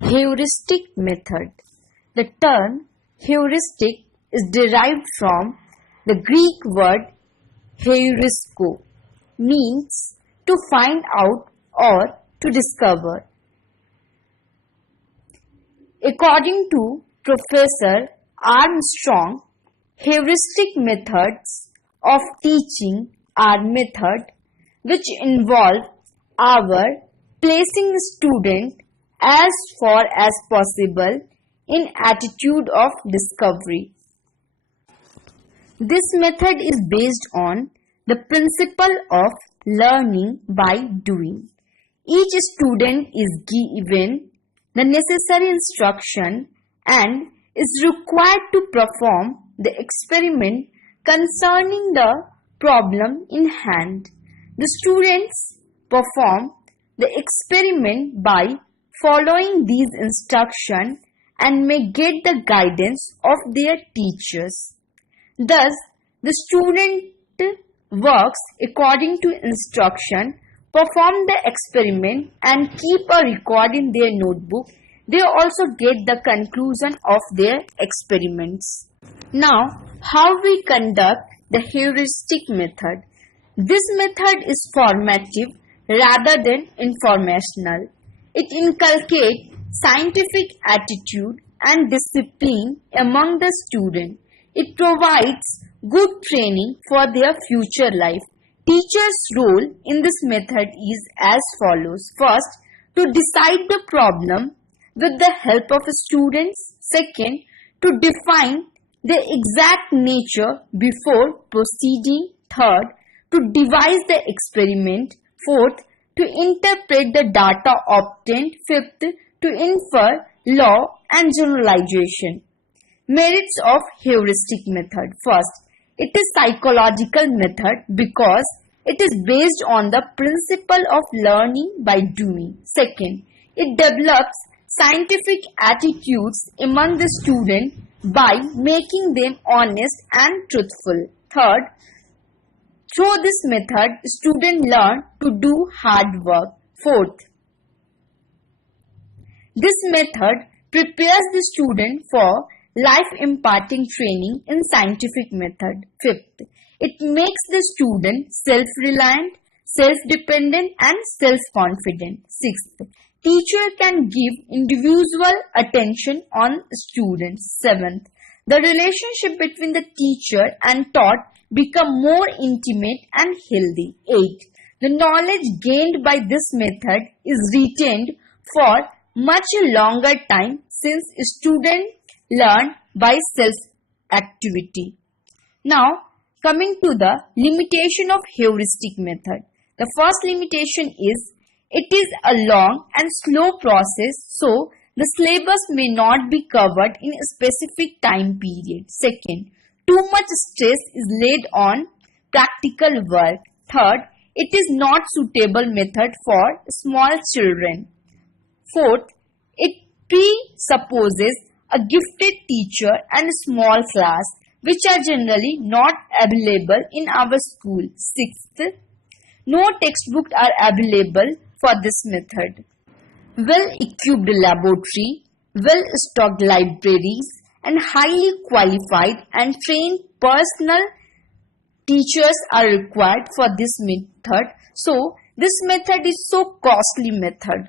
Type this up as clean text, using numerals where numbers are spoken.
Heuristic method. The term heuristic is derived from the Greek word heurisko, means to find out or to discover. According to Professor Armstrong, heuristic methods of teaching are methods which involve our placing student as far as possible in attitude of discovery. This method is based on the principle of learning by doing. Each student is given the necessary instruction and is required to perform the experiment concerning the problem in hand. The students perform the experiment by following these instructions and may get the guidance of their teachers. Thus, the student works according to instruction, perform the experiment and keep a record in their notebook. They also get the conclusion of their experiments. Now, how we conduct the heuristic method. This method is formative rather than informational. It inculcates scientific attitude and discipline among the student. It provides good training for their future life. Teachers' role in this method is as follows. First, to decide the problem with the help of students. Second, to define the exact nature before proceeding. Third, to devise the experiment. Fourth, to interpret the data obtained. Fifth, to infer law and generalization. Merits of heuristic method. First, it is psychological method because it is based on the principle of learning by doing. Second, it develops scientific attitudes among the student by making them honest and truthful. Third, through this method, students learn to do hard work. Fourth, this method prepares the student for life imparting training in scientific method. Fifth, it makes the student self-reliant, self-dependent and self-confident. Sixth, teacher can give individual attention on students. Seventh, the relationship between the teacher and taught become more intimate and healthy. Eighth, the knowledge gained by this method is retained for much longer time since students learn by self-activity. Now, coming to the limitation of heuristic method. The first limitation is it is a long and slow process, so the syllabus may not be covered in a specific time period. Second, too much stress is laid on practical work. Third, it is not suitable method for small children. Fourth, it presupposes a gifted teacher and a small class, which are generally not available in our school. Sixth, no textbooks are available for this method. Well-equipped laboratory, well-stocked libraries, and highly qualified and trained personal teachers are required for this method. So, this method is so costly method.